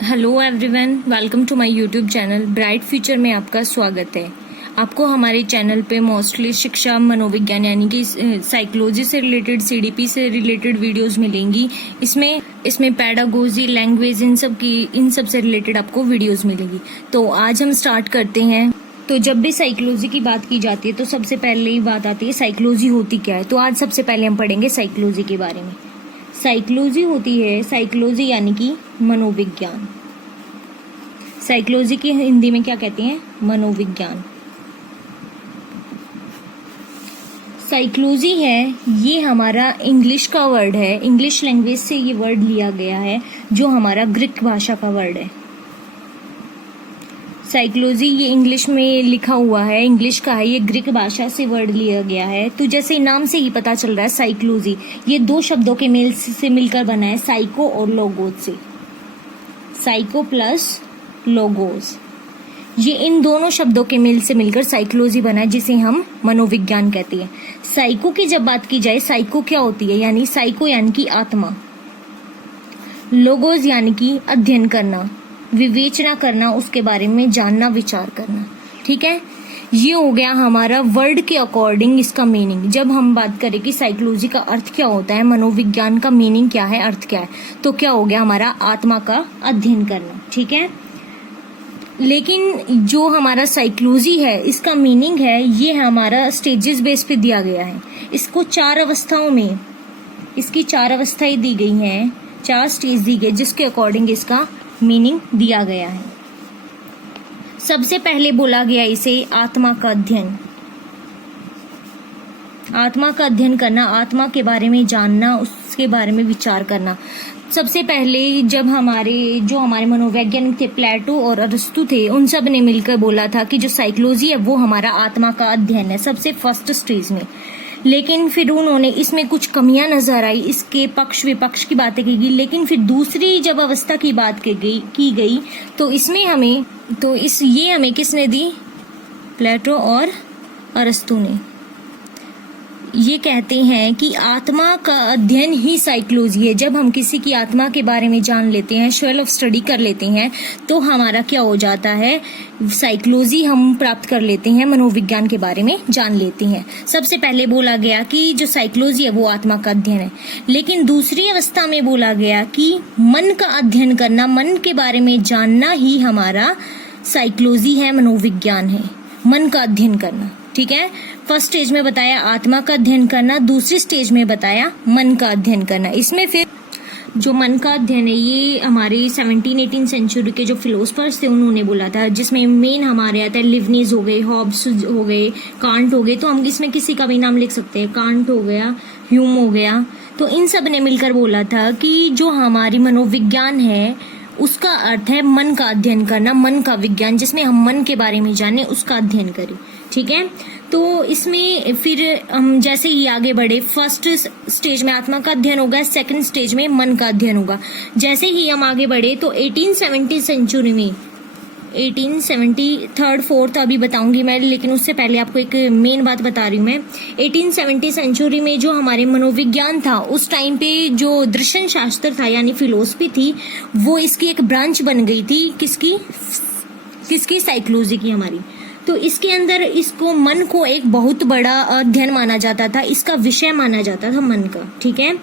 Hello everyone, welcome to my YouTube channel bright future में आपका स्वागत है। आपको हमारे चैनल पे मोस्टली शिक्षा, मनोविज्ञान यानी कि साइकोलॉजी से रिलेटेड, सीडीपी से रिलेटेड वीडियोस मिलेंगी। इसमें पेडागोजी, लैंग्वेज, इन सब से रिलेटेड आपको वीडियोस मिलेगी। तो आज हम स्टार्ट करते हैं। तो जब भी साइकोलॉजी की बात की जाती है तो सबसे पहले ही बात आती है साइकोलॉजी होती क्या है। तो आज सबसे पहले हम पढ़ेंगे साइकोलॉजी के बारे में। साइकोलॉजी होती है, साइकोलॉजी यानी कि मनोविज्ञान। साइकोलॉजी की हिंदी में क्या कहते हैं? मनोविज्ञान। साइकोलॉजी है, ये हमारा इंग्लिश का वर्ड है, इंग्लिश लैंग्वेज से ये वर्ड लिया गया है, जो हमारा ग्रीक भाषा का वर्ड है। साइकोलॉजी ये इंग्लिश में लिखा हुआ है, इंग्लिश का है, ये ग्रीक भाषा से वर्ड लिया गया है। तो जैसे नाम से ही पता चल रहा है, साइकोलॉजी ये दो शब्दों के मेल से मिलकर बना है, साइको और लोगोस से। साइको प्लस लोगोस, ये इन दोनों शब्दों के मेल से मिलकर साइकोलॉजी बना है, जिसे हम मनोविज्ञान कहते हैं। साइको की जब बात की जाए, साइको क्या होती है? यानी साइको यानी कि आत्मा, लोगोस यानी कि अध्ययन करना, विवेचना करना, उसके बारे में जानना, विचार करना। ठीक है, ये हो गया हमारा वर्ड के अकॉर्डिंग इसका मीनिंग। जब हम बात करें कि साइकोलॉजी का अर्थ क्या होता है, मनोविज्ञान का मीनिंग क्या है, अर्थ क्या है, तो क्या हो गया हमारा आत्मा का अध्ययन करना। ठीक है, लेकिन जो हमारा साइकोलॉजी है, इसका मीनिंग है, ये हमारा स्टेजेस बेस पे दिया गया है। इसको चार अवस्थाओं में, इसकी चार अवस्थाएं दी गई हैं, चार स्टेज दी गई, जिसके अकॉर्डिंग इसका मीनिंग दिया गया है। सबसे पहले बोला गया इसे आत्मा का अध्ययन। आत्मा का अध्ययन करना, आत्मा के बारे में जानना, उसके बारे में विचार करना। सबसे पहले जब जो हमारे मनोवैज्ञानिक थे, प्लेटो और अरस्तु थे, उन सब ने मिलकर बोला था कि जो साइकोलॉजी है वो हमारा आत्मा का अध्ययन है, सबसे फर्स्ट स्टेज में। लेकिन फिर उन्होंने इसमें कुछ कमियां नजर आई, इसके पक्ष विपक्ष की बातें की गई। लेकिन फिर दूसरी जब अवस्था की बात की गई तो ये हमें किसने दी? प्लेटो और अरस्तु ने। ये कहते हैं कि आत्मा का अध्ययन ही साइकोलॉजी है। जब हम किसी की आत्मा के बारे में जान लेते हैं, सेल्फ स्टडी कर लेते हैं, तो हमारा क्या हो जाता है? साइकोलॉजी हम प्राप्त कर लेते हैं, मनोविज्ञान के बारे में जान लेते हैं। सबसे पहले बोला गया कि जो साइकोलॉजी है वो आत्मा का अध्ययन है। लेकिन दूसरी अवस्था में बोला गया कि मन का अध्ययन करना, मन के बारे में जानना ही हमारा साइकोलॉजी है, मनोविज्ञान है, मन का अध्ययन करना। ठीक है, फर्स्ट स्टेज में बताया आत्मा का अध्ययन करना, दूसरी स्टेज में बताया मन का अध्ययन करना। इसमें फिर जो मन का अध्ययन है, ये हमारे 17-18 सेंचुरी के जो फिलोसफर्स थे उन्होंने बोला था, जिसमें मेन हमारे आता है लिवनीज हो गए, हॉब्स हो गए, कांट हो गए। तो हम इसमें किसी का भी नाम लिख सकते हैं, कांट हो गया, ह्यूम हो गया। तो इन सब ने मिलकर बोला था कि जो हमारी मनोविज्ञान है उसका अर्थ है मन का अध्ययन करना, मन का विज्ञान, जिसमें हम मन के बारे में जाने, उसका अध्ययन करें। ठीक है, तो इसमें फिर हम जैसे ही आगे बढ़े, फर्स्ट स्टेज में आत्मा का अध्ययन होगा, सेकंड स्टेज में मन का अध्ययन होगा। जैसे ही हम आगे बढ़े तो 1870 सेंचुरी में, 1870 थर्ड फोर्थ अभी बताऊंगी मैं, लेकिन उससे पहले आपको एक मेन बात बता रही हूँ मैं। 1870 सेंचुरी में जो हमारे मनोविज्ञान था, उस टाइम पे जो दर्शन शास्त्र था यानी फिलोसफी थी, वो इसकी एक ब्रांच बन गई थी। किसकी? साइकोलॉजी की हमारी। तो इसके अंदर इसको, मन को एक बहुत बड़ा अध्ययन माना जाता था, इसका विषय माना जाता था मन का। ठीक है,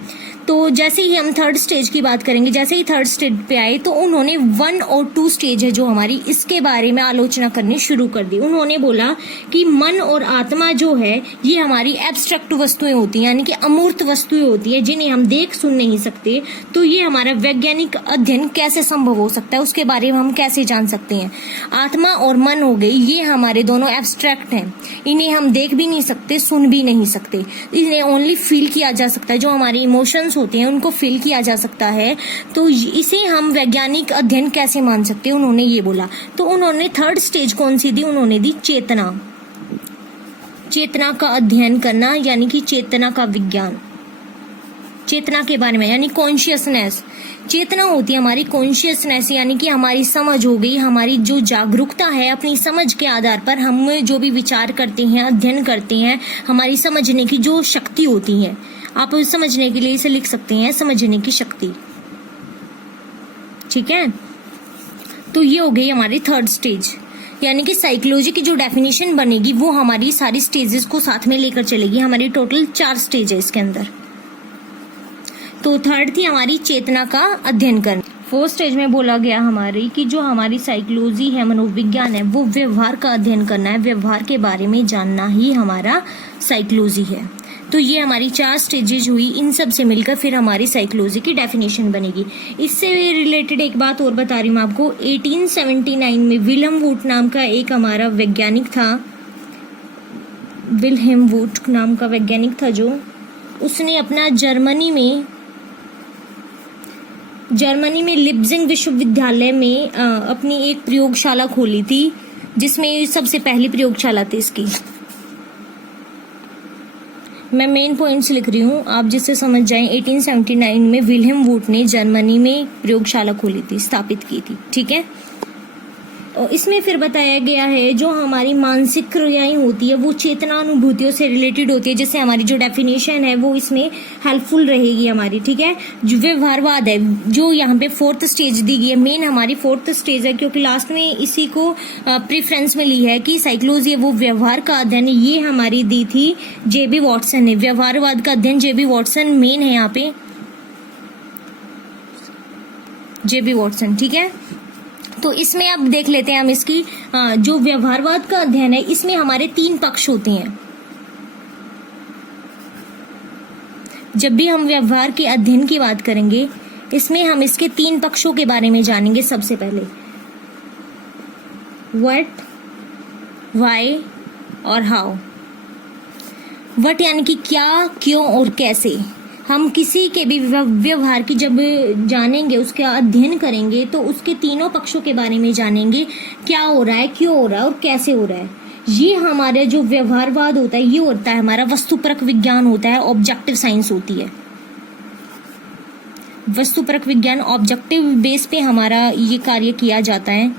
तो जैसे ही हम थर्ड स्टेज की बात करेंगे, जैसे ही थर्ड स्टेज पे आए तो उन्होंने 1 और 2 स्टेज है जो हमारी, इसके बारे में आलोचना करनी शुरू कर दी। उन्होंने बोला कि मन और आत्मा जो है ये हमारी एब्स्ट्रैक्ट वस्तुएं होती हैं, यानी कि अमूर्त वस्तुएं होती है, जिन्हें हम देख सुन नहीं सकते। तो ये हमारा वैज्ञानिक अध्ययन कैसे संभव हो सकता है, उसके बारे में हम कैसे जान सकते हैं? आत्मा और मन हो गई, ये हमारे दोनों एब्स्ट्रैक्ट हैं, इन्हें हम देख भी नहीं सकते, सुन भी नहीं सकते, इन्हें ओनली फील किया जा सकता है। जो हमारे इमोशंस होते हैं उनको फील किया जा सकता है। तो इसे हम वैज्ञानिक अध्ययन कैसे मान सकते हैं? उन्होंने ये बोला। तो उन्होंने थर्ड स्टेज कौन सी दी? उन्होंने दी चेतना। चेतना का अध्ययन करना, यानी कि चेतना का विज्ञान, चेतना के बारे में, यानी कॉन्शियसनेस। चेतना होती है हमारी कॉन्शियसनेस, यानी कि हमारी समझ हो गई, हमारी जो जागरूकता है, अपनी समझ के आधार पर हम जो भी विचार करते हैं, अध्ययन करते हैं, हमारी समझने की जो शक्ति होती है। आप समझने के लिए इसे लिख सकते हैं, समझने की शक्ति। ठीक है, तो ये हो गई हमारी थर्ड स्टेज, यानी कि साइकोलॉजी की जो डेफिनेशन बनेगी वो हमारी सारी स्टेजेस को साथ में लेकर चलेगी। हमारी टोटल 4 स्टेज है इसके अंदर। तो थर्ड थी हमारी चेतना का अध्ययन करना। फोर्थ स्टेज में बोला गया हमारी कि जो हमारी साइकोलॉजी है, मनोविज्ञान है, वो व्यवहार का अध्ययन करना है, व्यवहार के बारे में जानना ही हमारा साइकोलॉजी है। तो ये हमारी 4 स्टेजेज हुई, इन सब से मिलकर फिर हमारी साइकोलॉजी की डेफिनेशन बनेगी। इससे रिलेटेड एक बात और बता रही हूँ आपको, 1879 में विलियम वुड नाम का एक हमारा वैज्ञानिक था, विल्हेम वुड नाम का वैज्ञानिक था, जो उसने अपना जर्मनी में लिप्जिंग विश्वविद्यालय में अपनी एक प्रयोगशाला खोली थी, जिसमें सबसे पहली प्रयोगशाला थी इसकी। मैं मेन पॉइंट्स लिख रही हूँ, आप जिससे समझ जाएं। 1879 में विल्हेम वुड ने जर्मनी में प्रयोगशाला खोली थी, स्थापित की थी, ठीक है। और इसमें फिर बताया गया है जो हमारी मानसिक क्रियाएं होती है वो चेतना अनुभूतियों से रिलेटेड होती है, जिससे हमारी जो डेफिनेशन है वो इसमें हेल्पफुल रहेगी हमारी, ठीक है। जो व्यवहारवाद है, जो यहाँ पे 4th स्टेज दी गई है, मेन हमारी 4th स्टेज है, क्योंकि लास्ट में इसी को प्रेफरेंस में ली है कि साइकोलॉजी है वो व्यवहार का अध्ययन, ये हमारी दी थी जेबी वॉटसन ने। व्यवहारवाद का अध्ययन जेबी वॉटसन मेन है यहाँ पे, जेबी वॉटसन, ठीक है। तो इसमें अब देख लेते हैं हम इसकी जो व्यवहारवाद का अध्ययन है, इसमें हमारे 3 पक्ष होते हैं। जब भी हम व्यवहार के अध्ययन की बात करेंगे, इसमें हम इसके 3 पक्षों के बारे में जानेंगे। सबसे पहले व्हाट, व्हाई और हाउ। व्हाट यानी कि क्या, क्यों और कैसे। हम किसी के भी व्यवहार की जब जानेंगे, उसका अध्ययन करेंगे, तो उसके 3 पक्षों के बारे में जानेंगे, क्या हो रहा है, क्यों हो रहा है और कैसे हो रहा है। ये हमारे जो व्यवहारवाद होता है, ये होता है हमारा वस्तुपरक विज्ञान होता है, ऑब्जेक्टिव साइंस होती है। वस्तुपरक विज्ञान, ऑब्जेक्टिव बेस पे हमारा ये कार्य किया जाता है,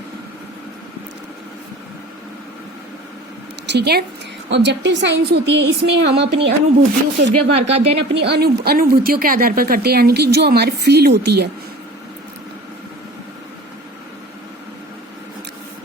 ठीक है। ऑब्जेक्टिव साइंस होती है, इसमें हम अपनी अनुभूतियों के, व्यवहार का अध्ययन अपनी अनुभूतियों के आधार पर करते हैं, यानी कि जो हमारी फील होती है,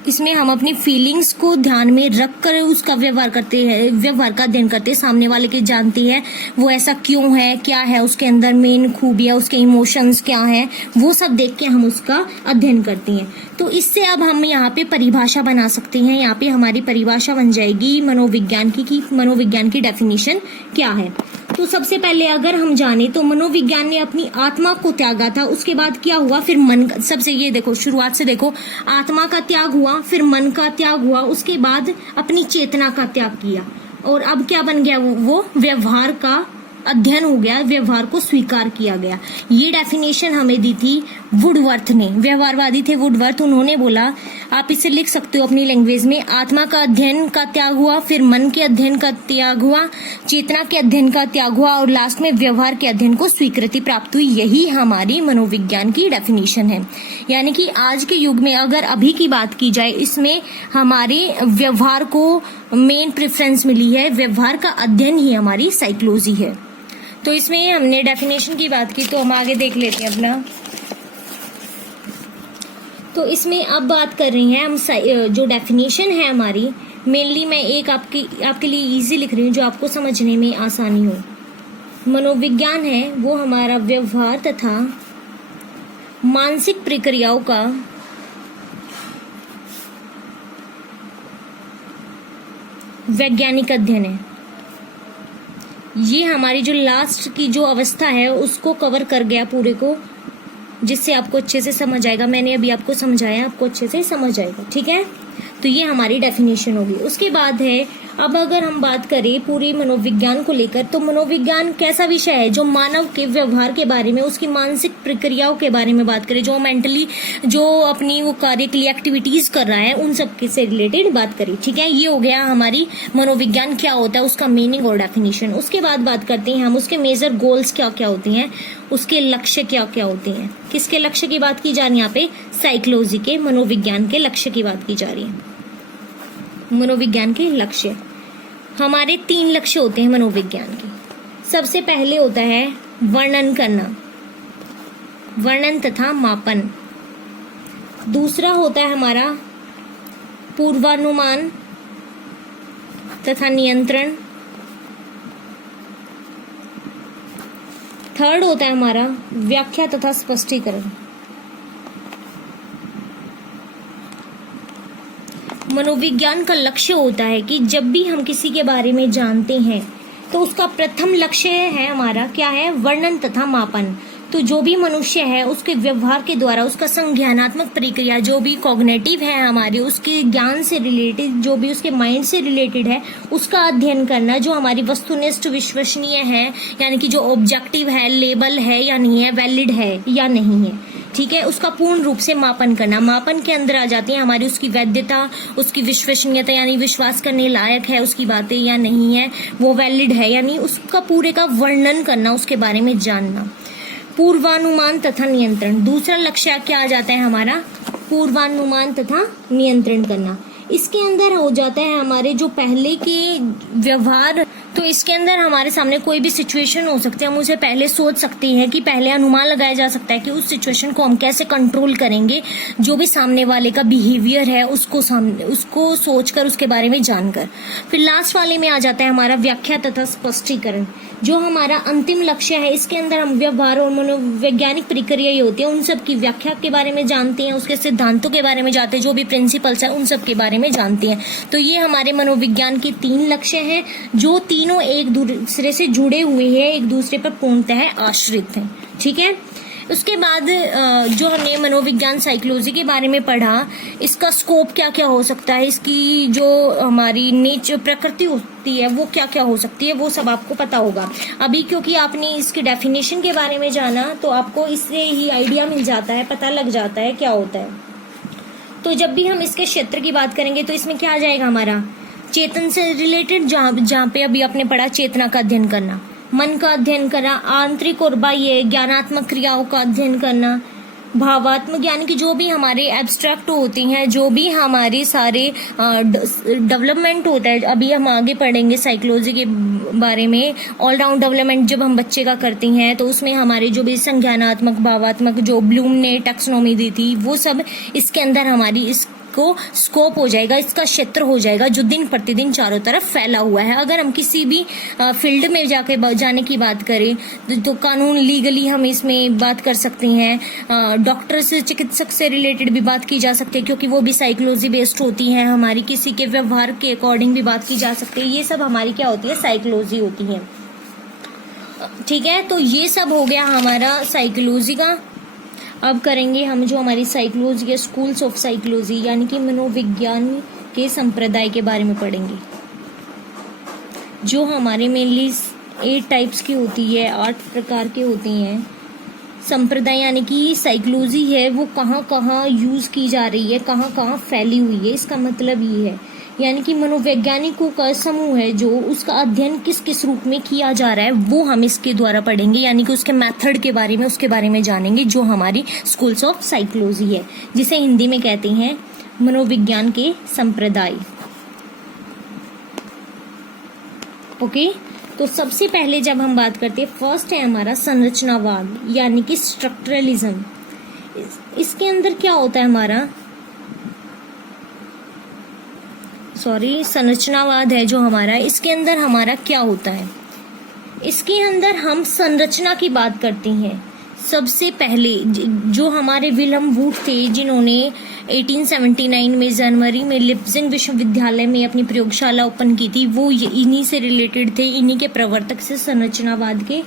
इसमें हम अपनी फीलिंग्स को ध्यान में रखकर उसका व्यवहार करते हैं, व्यवहार का अध्ययन करते हैं। सामने वाले के जानते हैं वो ऐसा क्यों है, क्या है उसके अंदर मेन खूबियां, उसके इमोशंस क्या है, वो सब देख के हम उसका अध्ययन करते हैं। तो इससे अब हम यहाँ पे परिभाषा बना सकते हैं। यहाँ पे हमारी परिभाषा बन जाएगी मनोविज्ञान की, कि मनोविज्ञान की डेफिनेशन क्या है। तो सबसे पहले अगर हम जाने तो मनोविज्ञान ने अपनी आत्मा को त्यागा था, उसके बाद क्या हुआ, फिर मन का, सबसे ये देखो शुरुआत से देखो, आत्मा का त्याग हुआ, फिर मन का त्याग हुआ, उसके बाद अपनी चेतना का त्याग किया, और अब क्या बन गया, वो व्यवहार का अध्ययन हो गया, व्यवहार को स्वीकार किया गया। ये डेफिनेशन हमें दी थी वुडवर्थ ने, व्यवहारवादी थे वुडवर्थ। उन्होंने बोला, आप इसे लिख सकते हो अपनी लैंग्वेज में, आत्मा का अध्ययन का त्याग हुआ, फिर मन के अध्ययन का त्याग हुआ, चेतना के अध्ययन का त्याग हुआ, और लास्ट में व्यवहार के अध्ययन को स्वीकृति प्राप्त हुई। यही हमारी मनोविज्ञान की डेफिनेशन है। यानी कि आज के युग में अगर अभी की बात की जाए, इसमें हमारे व्यवहार को मेन प्रेफरेंस मिली है, व्यवहार का अध्ययन ही हमारी साइकोलॉजी है। तो इसमें हमने डेफिनेशन की बात की, तो हम आगे देख लेते हैं अपना। तो इसमें अब बात कर रही हैं हम जो डेफिनेशन है हमारी, मेनली मैं एक आपके लिए इजी लिख रही हूँ जो आपको समझने में आसानी हो। मनोविज्ञान है वो हमारा व्यवहार तथा मानसिक प्रक्रियाओं का वैज्ञानिक अध्ययन है। ये हमारी जो लास्ट की जो अवस्था है उसको कवर कर गया पूरे को, जिससे आपको अच्छे से समझ आएगा। मैंने अभी आपको समझाया, आपको अच्छे से समझ आएगा, ठीक है। तो ये हमारी डेफिनेशन होगी। उसके बाद है, अब अगर हम बात करें पूरे मनोविज्ञान को लेकर, तो मनोविज्ञान कैसा विषय है जो मानव के व्यवहार के बारे में, उसकी मानसिक प्रक्रियाओं के बारे में बात करें, जो मेंटली जो अपनी वो कार्य के लिए एक्टिविटीज कर रहा है, उन सब के से रिलेटेड बात करें, ठीक है। ये हो गया हमारी मनोविज्ञान क्या होता है, उसका मीनिंग और डेफिनेशन। उसके बाद बात करते हैं हम उसके मेजर गोल्स क्या क्या होते हैं, उसके लक्ष्य क्या क्या होते हैं। किसके लक्ष्य की बात की जा रही है यहाँ पे, साइकोलॉजी के, मनोविज्ञान के लक्ष्य की बात की जा रही है। मनोविज्ञान के लक्ष्य, हमारे 3 लक्ष्य होते हैं मनोविज्ञान के। सबसे पहले होता है वर्णन करना, वर्णन तथा मापन। दूसरा होता है हमारा पूर्वानुमान तथा नियंत्रण। थर्ड होता है हमारा व्याख्या तथा स्पष्टीकरण। मनोविज्ञान का लक्ष्य होता है कि जब भी हम किसी के बारे में जानते हैं तो उसका प्रथम लक्ष्य है हमारा क्या है, वर्णन तथा मापन। तो जो भी मनुष्य है उसके व्यवहार के द्वारा उसका संज्ञानात्मक प्रक्रिया जो भी कॉग्निटिव है हमारे, उसके ज्ञान से रिलेटेड, जो भी उसके माइंड से रिलेटेड है उसका अध्ययन करना, जो हमारी वस्तुनिष्ठ विश्वसनीय है यानी कि जो ऑब्जेक्टिव है, लेबल है या नहीं है, वैलिड है या नहीं है, ठीक है, उसका पूर्ण रूप से मापन करना। मापन के अंदर आ जाती है हमारी उसकी वैधता, उसकी विश्वसनीयता यानी विश्वास करने लायक है उसकी बातें या नहीं है, वो वैलिड है यानी उसका पूरे का वर्णन करना, उसके बारे में जानना। पूर्वानुमान तथा नियंत्रण, दूसरा लक्ष्य क्या आ जाता है हमारा, पूर्वानुमान तथा नियंत्रण करना। इसके अंदर हो जाता है हमारे जो पहले के व्यवहार, तो इसके अंदर हमारे सामने कोई भी सिचुएशन हो सकती है, हम उसे पहले सोच सकते हैं कि पहले अनुमान लगाया जा सकता है कि उस सिचुएशन को हम कैसे कंट्रोल करेंगे, जो भी सामने वाले का बिहेवियर है उसको सोचकर, उसके बारे में जानकर। फिर लास्ट वाले में आ जाता है हमारा व्याख्या तथा स्पष्टीकरण, जो हमारा अंतिम लक्ष्य है। इसके अंदर हम व्यवहार और मनोवैज्ञानिक प्रक्रिया होती है उन सब की व्याख्या के बारे में जानते हैं, उसके सिद्धांतों के बारे में जानते हैं, जो भी प्रिंसिपल्स है उन सब के बारे में जानते हैं। तो ये हमारे मनोविज्ञान के 3 लक्ष्य हैं, जो तीनों एक दूसरे से जुड़े हुए हैं, एक दूसरे पर पूर्णतः आश्रित हैं, ठीक है। उसके बाद जो हमने मनोविज्ञान साइकोलॉजी के बारे में पढ़ा, इसका स्कोप क्या क्या हो सकता है, इसकी जो हमारी नेचर प्रकृति होती है वो क्या क्या हो सकती है, वो सब आपको पता होगा। अभी क्योंकि आपने इसकी डेफिनेशन के बारे में जाना तो आपको इससे ही आइडिया मिल जाता है, पता लग जाता है क्या होता है। तो जब भी हम इसके क्षेत्र की बात करेंगे तो इसमें क्या आ जाएगा हमारा, चेतन से रिलेटेड, जहाँ पे अभी आपने पढ़ा चेतना का अध्ययन करना, मन का अध्ययन करना, आंतरिक और बाह्य ज्ञानात्मक क्रियाओं का अध्ययन करना, भावात्मक यानी कि जो भी हमारे एब्स्ट्रैक्ट होती हैं, जो भी हमारे सारे डेवलपमेंट होता है, अभी हम आगे पढ़ेंगे साइकोलॉजी के बारे में, ऑलराउंड डेवलपमेंट जब हम बच्चे का करते हैं तो उसमें हमारे जो भी संज्ञानात्मक, भावात्मक, जो ब्लूम ने टैक्सोनॉमी दी थी वो सब इसके अंदर हमारी को स्कोप हो जाएगा, इसका क्षेत्र हो जाएगा जो दिन प्रतिदिन चारों तरफ फैला हुआ है। अगर हम किसी भी फील्ड में जाने की बात करें तो कानून, लीगली हम इसमें बात कर सकते हैं, डॉक्टर से, चिकित्सक से रिलेटेड भी बात की जा सकती है क्योंकि वो भी साइकोलॉजी बेस्ड होती है हमारी, किसी के व्यवहार के अकॉर्डिंग भी बात की जा सकती है। ये सब हमारी क्या होती है, साइकोलॉजी होती है, ठीक है। तो ये सब हो गया हमारा साइकोलॉजी का। अब करेंगे हम जो हमारी साइकोलॉजी के स्कूल्स ऑफ साइकोलॉजी यानी कि मनोविज्ञान के संप्रदाय के बारे में पढ़ेंगे, जो हमारे मेनली 8 टाइप्स की होती है, 8 प्रकार के होती हैं। संप्रदाय यानी कि साइकोलॉजी है वो कहाँ कहाँ यूज की जा रही है, कहाँ कहाँ फैली हुई है, इसका मतलब ये है। यानी कि मनोवैज्ञानिकों का समूह है जो उसका अध्ययन किस किस रूप में किया जा रहा है वो हम इसके द्वारा पढ़ेंगे, यानी कि उसके मेथड के बारे में, उसके बारे में जानेंगे, जो हमारी स्कूल्स ऑफ साइकोलॉजी है, जिसे हिंदी में कहते हैं मनोविज्ञान के संप्रदाय। ओके, तो सबसे पहले जब हम बात करते हैं, फर्स्ट है हमारा संरचनावाद यानी कि स्ट्रक्चरलिज्म। इसके अंदर क्या होता है हमारा, संरचनावाद है जो हमारा, इसके अंदर हमारा क्या होता है, इसके अंदर हम संरचना की बात करते हैं। सबसे पहले जो हमारे विलियम वुड थे, जिन्होंने 1879 में जनवरी में लिप्जिग विश्वविद्यालय में अपनी प्रयोगशाला ओपन की थी, वो इन्हीं से रिलेटेड थे, इन्हीं के प्रवर्तक से संरचनावाद के।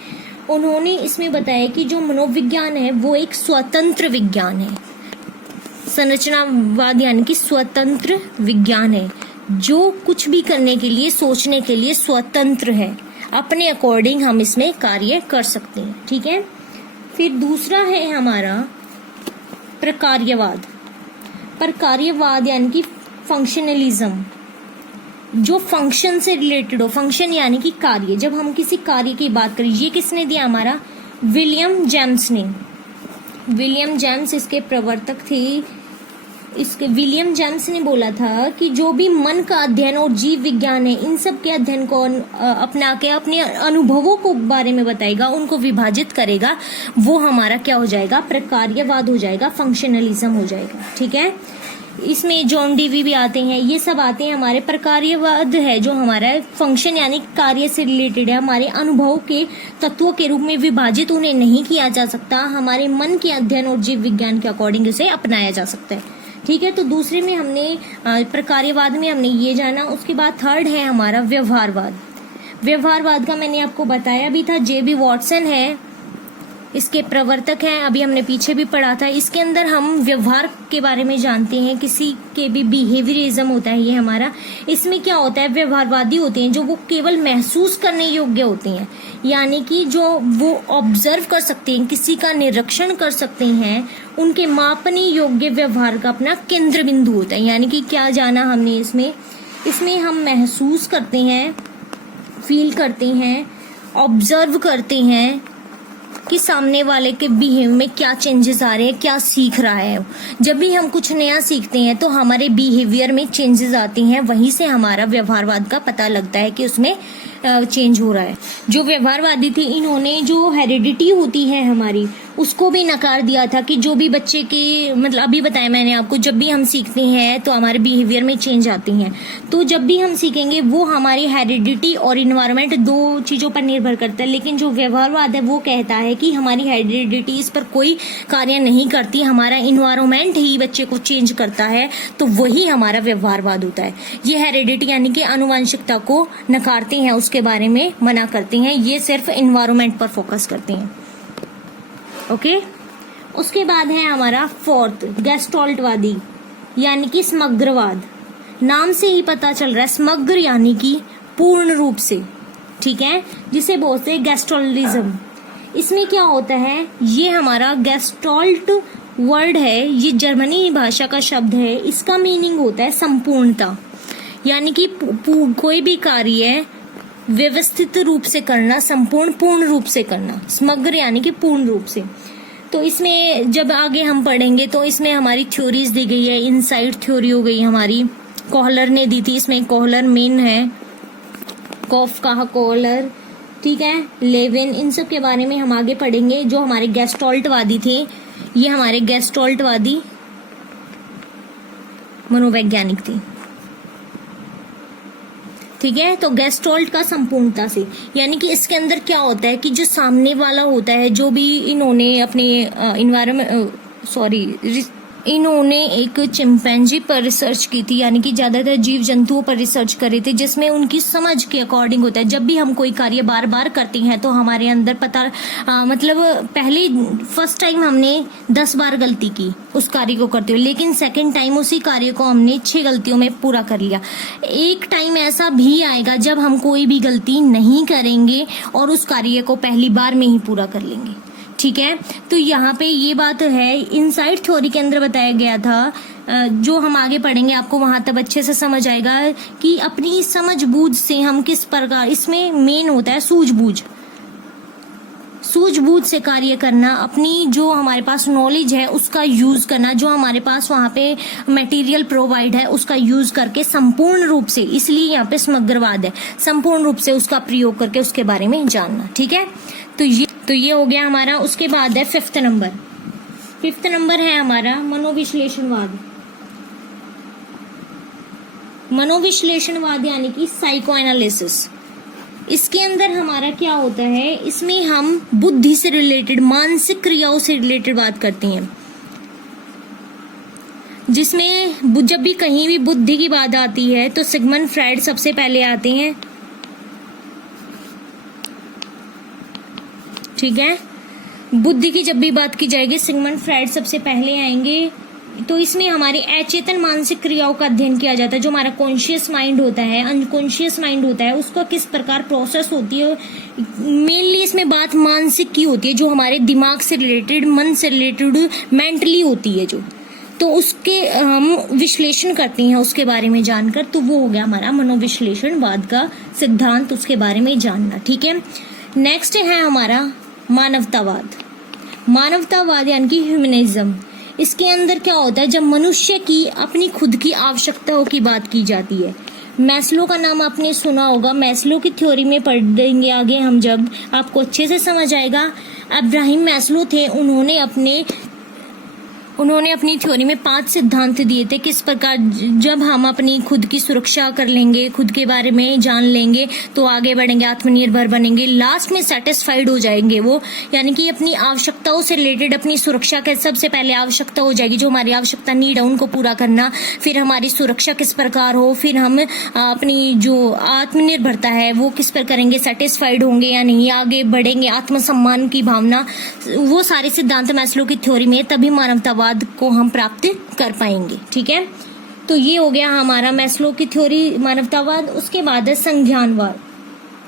उन्होंने इसमें बताया कि जो मनोविज्ञान है वो एक स्वतंत्र विज्ञान है। संरचनावाद यानी कि स्वतंत्र विज्ञान है, जो कुछ भी करने के लिए, सोचने के लिए स्वतंत्र है, अपने अकॉर्डिंग हम इसमें कार्य कर सकते हैं, ठीक है। फिर दूसरा है हमारा प्रकार्यवाद। प्रकार्यवाद यानी कि फंक्शनलिज्म, जो फंक्शन से रिलेटेड हो, फंक्शन यानी कि कार्य। जब हम किसी कार्य की बात करें, ये किसने दिया, हमारा विलियम जेम्स ने। विलियम जेम्स इसके प्रवर्तक थे। इसके विलियम जेम्स ने बोला था कि जो भी मन का अध्ययन और जीव विज्ञान है, इन सब के अध्ययन को अपना के अपने अनुभवों को बारे में बताएगा, उनको विभाजित करेगा, वो हमारा क्या हो जाएगा, प्रकार्यवाद हो जाएगा, फंक्शनलिज्म हो जाएगा। ठीक है, इसमें जॉन डीवी भी आते हैं, ये सब आते हैं। हमारे प्रकार्यवाद है जो हमारा फंक्शन यानी कार्य से रिलेटेड है, हमारे अनुभव के तत्वों के रूप में विभाजित उन्हें नहीं किया जा सकता, हमारे मन के अध्ययन और जीव विज्ञान के अकॉर्डिंग इसे अपनाया जा सकता है। ठीक है, तो दूसरे में हमने प्रकार्यवाद में हमने ये जाना। उसके बाद थर्ड है हमारा व्यवहारवाद। व्यवहारवाद का मैंने आपको बताया भी था, जे बी वॉटसन है इसके प्रवर्तक हैं, अभी हमने पीछे भी पढ़ा था। इसके अंदर हम व्यवहार के बारे में जानते हैं, किसी के भी बिहेवियरिज्म होता है ये हमारा। इसमें क्या होता है, व्यवहारवादी होते हैं जो वो केवल महसूस करने योग्य होते हैं, यानी कि जो वो ऑब्जर्व कर सकते हैं, किसी का निरीक्षण कर सकते हैं, उनके मापने योग्य व्यवहार का अपना केंद्र बिंदु होता है। यानी कि क्या जाना हमने इसमें हम महसूस करते हैं, फील करते हैं, ऑब्जर्व करते हैं कि सामने वाले के बिहेव में क्या चेंजेस आ रहे हैं, क्या सीख रहा है। जब भी हम कुछ नया सीखते हैं तो हमारे बिहेवियर में चेंजेस आती हैं, वहीं से हमारा व्यवहारवाद का पता लगता है कि उसमें चेंज हो रहा है। जो व्यवहारवादी थे इन्होंने जो हेरिडिटी होती है हमारी, उसको भी नकार दिया था कि जो भी बच्चे के मतलब अभी बताया मैंने आपको, जब भी हम सीखते हैं तो हमारे बिहेवियर में चेंज आती हैं। तो जब भी हम सीखेंगे वो हमारी हेरिडिटी और इन्वायरमेंट दो चीजों पर निर्भर करता है। लेकिन जो व्यवहारवाद है वो कहता है कि हमारी हेरिडिटी इस पर कोई कार्य नहीं करती, हमारा इन्वायरमेंट ही बच्चे को चेंज करता है, तो वही हमारा व्यवहारवाद होता है। ये हेरिडिटी यानी कि आनुवंशिकता को नकारते हैं, उसके बारे में मना करते हैं, ये सिर्फ इन्वायरमेंट पर फोकस करते हैं। ओके, उसके बाद है हमारा फोर्थ गेस्टॉल्टवादी यानी कि समग्रवाद। नाम से ही पता चल रहा है, समग्र यानी कि पूर्ण रूप से। ठीक है, जिसे बोलते हैं गेस्टॉल्टिज्म। इसमें क्या होता है, ये हमारा गेस्टॉल्ट वर्ड है, ये जर्मनी भाषा का शब्द है। इसका मीनिंग होता है संपूर्णता, यानी कि कोई भी कार्य व्यवस्थित रूप से करना, संपूर्ण पूर्ण रूप से करना, समग्र यानी कि पूर्ण रूप से। तो इसमें जब आगे हम पढ़ेंगे तो इसमें हमारी थ्योरीज दी गई है। इनसाइट थ्योरी हो गई हमारी, कोहलर ने दी थी, इसमें कोहलर मेन है, कॉफका, कोहलर, ठीक है, लेविन, इन सब के बारे में हम आगे पढ़ेंगे। जो हमारे गेस्टॉल्टवादी थे, ये हमारे गेस्टॉल्टवादी मनोवैज्ञानिक थे। ठीक है, तो गेस्टॉल्ट का संपूर्णता से, यानी कि इसके अंदर क्या होता है कि जो सामने वाला होता है, जो भी इन्होंने अपने इन्होंने एक चिंपैंजी पर रिसर्च की थी, यानी कि ज्यादातर जीव जंतुओं पर रिसर्च करे थे, जिसमें उनकी समझ के अकॉर्डिंग होता है। जब भी हम कोई कार्य बार बार करते हैं तो हमारे अंदर मतलब पहले फर्स्ट टाइम हमने 10 बार गलती की उस कार्य को करते हुए, लेकिन सेकंड टाइम उसी कार्य को हमने 6 गलतियों में पूरा कर लिया। एक टाइम ऐसा भी आएगा जब हम कोई भी गलती नहीं करेंगे और उस कार्य को पहली बार में ही पूरा कर लेंगे। ठीक है, तो यहाँ पे ये बात है, इनसाइट थ्योरी के अंदर बताया गया था। जो हम आगे पढ़ेंगे आपको वहां तक अच्छे से समझ आएगा कि अपनी समझ बूझ से हम किस प्रकार, इसमें मेन होता है सूझबूझ से कार्य करना, अपनी जो हमारे पास नॉलेज है उसका यूज करना, जो हमारे पास वहां पे मटेरियल प्रोवाइड है उसका यूज करके संपूर्ण रूप से, इसलिए यहाँ पे समग्रवाद है, संपूर्ण रूप से उसका प्रयोग करके उसके बारे में जानना। ठीक है, तो ये हो गया हमारा। उसके बाद है फिफ्थ नंबर है हमारा मनोविश्लेषणवाद यानी कि साइको एनालिसिस। इसके अंदर हमारा क्या होता है, इसमें हम बुद्धि से रिलेटेड, मानसिक क्रियाओं से रिलेटेड बात करते हैं, जिसमें जब भी कहीं भी बुद्धि की बात आती है तो सिगमंड फ्रायड सबसे पहले आते हैं। ठीक है, बुद्धि की जब भी बात की जाएगी सिगमंड फ्रायड सबसे पहले आएंगे। तो इसमें हमारे अचेतन मानसिक क्रियाओं का अध्ययन किया जाता है। जो हमारा कॉन्शियस माइंड होता है, अनकॉन्शियस माइंड होता है, उसका किस प्रकार प्रोसेस होती है। मेनली इसमें बात मानसिक की होती है, जो हमारे दिमाग से रिलेटेड, मन से रिलेटेड, मेंटली होती है जो, तो उसके हम विश्लेषण करते हैं उसके बारे में जानकर। तो वो हो गया हमारा मनोविश्लेषणवाद का सिद्धांत, उसके बारे में जानना। ठीक है, नेक्स्ट है हमारा मानवतावाद यानी कि ह्यूमनिज्म। इसके अंदर क्या होता है, जब मनुष्य की अपनी खुद की आवश्यकताओं की बात की जाती है। मैस्लो का नाम आपने सुना होगा, मैस्लो की थ्योरी में पढ़ेंगे आगे हम, जब आपको अच्छे से समझ आएगा। अब्राहम मैस्लो थे, उन्होंने अपनी थ्योरी में 5 सिद्धांत दिए थे किस प्रकार जब हम अपनी खुद की सुरक्षा कर लेंगे, खुद के बारे में जान लेंगे तो आगे बढ़ेंगे, आत्मनिर्भर बनेंगे, लास्ट में सेटिस्फाइड हो जाएंगे वो, यानी कि अपनी आवश्यकताओं से रिलेटेड अपनी सुरक्षा के सबसे पहले आवश्यकता हो जाएगी, जो हमारी आवश्यकता नीड है उनको पूरा करना, फिर हमारी सुरक्षा किस प्रकार हो, फिर हम अपनी जो आत्मनिर्भरता है वो किस पर करेंगे, सेटिस्फाइड होंगे या नहीं, आगे बढ़ेंगे, आत्मसम्मान की भावना, वो सारे सिद्धांत मैस्लो की थ्योरी में, तभी मानवतावाद को हम प्राप्त कर पाएंगे। ठीक है, तो ये हो गया हमारा मैस्लो की थ्योरी, मानवतावाद। उसके बाद है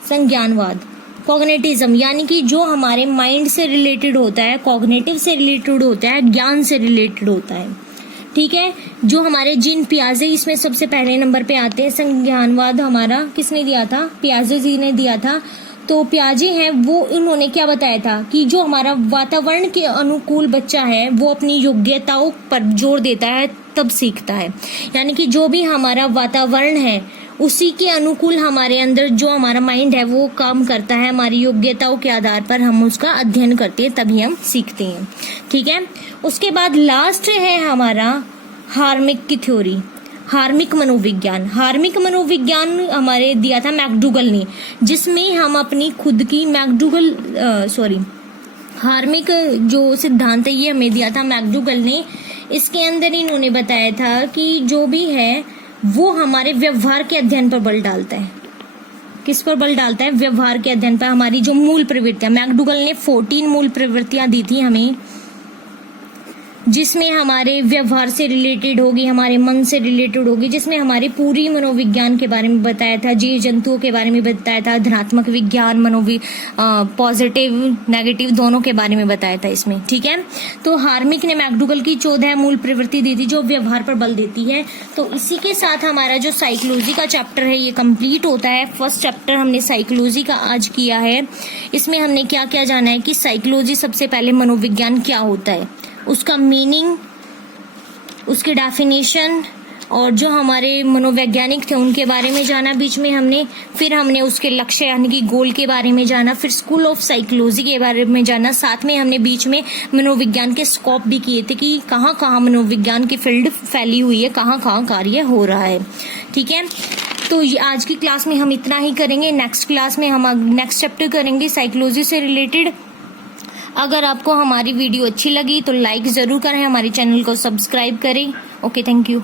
संज्ञानवाद, कॉग्निटिज्म, यानी कि जो हमारे माइंड से रिलेटेड होता है, कॉग्निटिव से रिलेटेड होता है, ज्ञान से रिलेटेड होता है। ठीक है, जो हमारे जीन पियाजे इसमें सबसे पहले नंबर पे आते हैं। संज्ञानवाद हमारा किसने दिया था, पियाजे जी ने दिया था। तो पियाजे हैं वो, इन्होंने क्या बताया था कि जो हमारा वातावरण के अनुकूल बच्चा है वो अपनी योग्यताओं पर जोर देता है तब सीखता है, यानी कि जो भी हमारा वातावरण है उसी के अनुकूल हमारे अंदर जो हमारा माइंड है वो काम करता है, हमारी योग्यताओं के आधार पर हम उसका अध्ययन करते हैं तभी हम सीखते हैं। ठीक है, उसके बाद लास्ट है हमारा हार्मिक की थ्योरी, हार्मिक मनोविज्ञान। हार्मिक मनोविज्ञान हमारे दिया था मैकडूगल ने, जिसमें हम अपनी खुद की हार्मिक जो सिद्धांत है ये हमें दिया था मैकडूगल ने। इसके अंदर इन्होंने बताया था कि जो भी है वो हमारे व्यवहार के अध्ययन पर बल डालता है। किस पर बल डालता है, व्यवहार के अध्ययन पर। हमारी जो मूल प्रवृत्तियां, मैकडूगल ने 14 मूल प्रवृत्तियां दी थी हमें, जिसमें हमारे व्यवहार से रिलेटेड होगी, हमारे मन से रिलेटेड होगी, जिसमें हमारी पूरी मनोविज्ञान के बारे में बताया था, जीव जंतुओं के बारे में बताया था, धनात्मक विज्ञान, पॉजिटिव नेगेटिव दोनों के बारे में बताया था इसमें। ठीक है, तो हार्मिक ने मैकडूगल की 14 मूल प्रवृत्ति दी थी जो व्यवहार पर बल देती है। तो इसी के साथ हमारा जो साइकोलॉजी का चैप्टर है ये कंप्लीट होता है। फर्स्ट चैप्टर हमने साइकोलॉजी का आज किया है। इसमें हमने क्या क्या जाना है कि साइकोलॉजी सबसे पहले मनोविज्ञान क्या होता है, उसका मीनिंग, उसकी डेफिनेशन, और जो हमारे मनोवैज्ञानिक थे उनके बारे में जाना बीच में फिर हमने उसके लक्ष्य यानी कि गोल के बारे में जाना, फिर स्कूल ऑफ साइकोलॉजी के बारे में जाना, साथ में हमने बीच में मनोविज्ञान के स्कोप भी किए थे कि कहाँ कहाँ मनोविज्ञान की फील्ड फैली हुई है, कहाँ कहाँ कार्य हो रहा है। ठीक है, तो आज की क्लास में हम इतना ही करेंगे। नेक्स्ट क्लास में हम नेक्स्ट चैप्टर करेंगे साइकोलॉजी से रिलेटेड। अगर आपको हमारी वीडियो अच्छी लगी तो लाइक ज़रूर करें, हमारे चैनल को सब्सक्राइब करें। Okay, thank you.